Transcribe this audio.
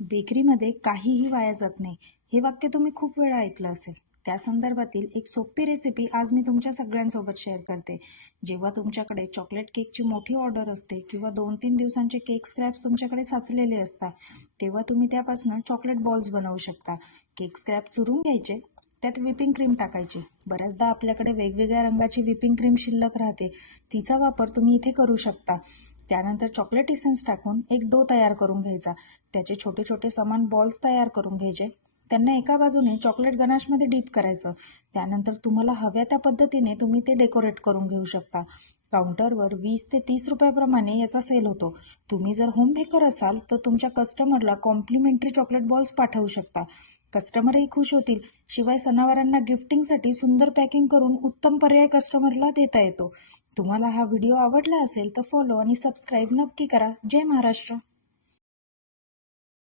बेकरीमध्ये काहीही वाया जात नाही, हे वाक्य तुम्ही खूप वेळा ऐकलं असेल. त्या संदर्भातील एक सोपी रेसिपी आज मी तुमच्या सगळ्यांसोबत शेअर करते. जेव्हा तुमच्याकडे चॉकलेट केकची मोठी ऑर्डर असते किंवा 2-3 दिवसांचे केक स्क्रॅप्स तुमच्याकडे साचलेले असतात, तेव्हा तुम्ही त्यापासून चॉकलेट बॉल्स बनवू शकता. केक स्क्रॅप चुरून घ्यायचे, त्यात व्हिपिंग क्रीम टाकायची. बऱ्याचदा आपल्याकडे वेगवेगळ्या रंगाची व्हिपिंग क्रीम शिल्लक राहते, तिचा वापर तुम्ही इथे करू शकता. त्यानंतर चॉकलेट इसेन्स टाकून एक डो तयार करून घ्यायचा. त्याचे छोटे छोटे समान बॉल्स तयार करून घ्यायचे. त्यांना एका बाजूने चॉकलेट गनाशमध्ये डीप करायचं. त्यानंतर तुम्हाला हव्या त्या पद्धतीने तुम्ही ते डेकोरेट करून घेऊ शकता. काउंटरवर 20 ते 30 रुपयाप्रमाणे याचा सेल होतो. तुम्ही जर होम बेकर असाल तर तुमच्या कस्टमरला कॉम्प्लिमेंटरी चॉकलेट बॉल्स पाठवू शकता. कस्टमरही खुश होतील. शिवाय सणावारांना गिफ्टिंगसाठी सुंदर पॅकिंग करून उत्तम पर्याय कस्टमरला देता येतो. तुम्हाला हा व्हिडिओ आवडला असेल तर फॉलो आणि सबस्क्राईब नक्की करा. जय महाराष्ट्र.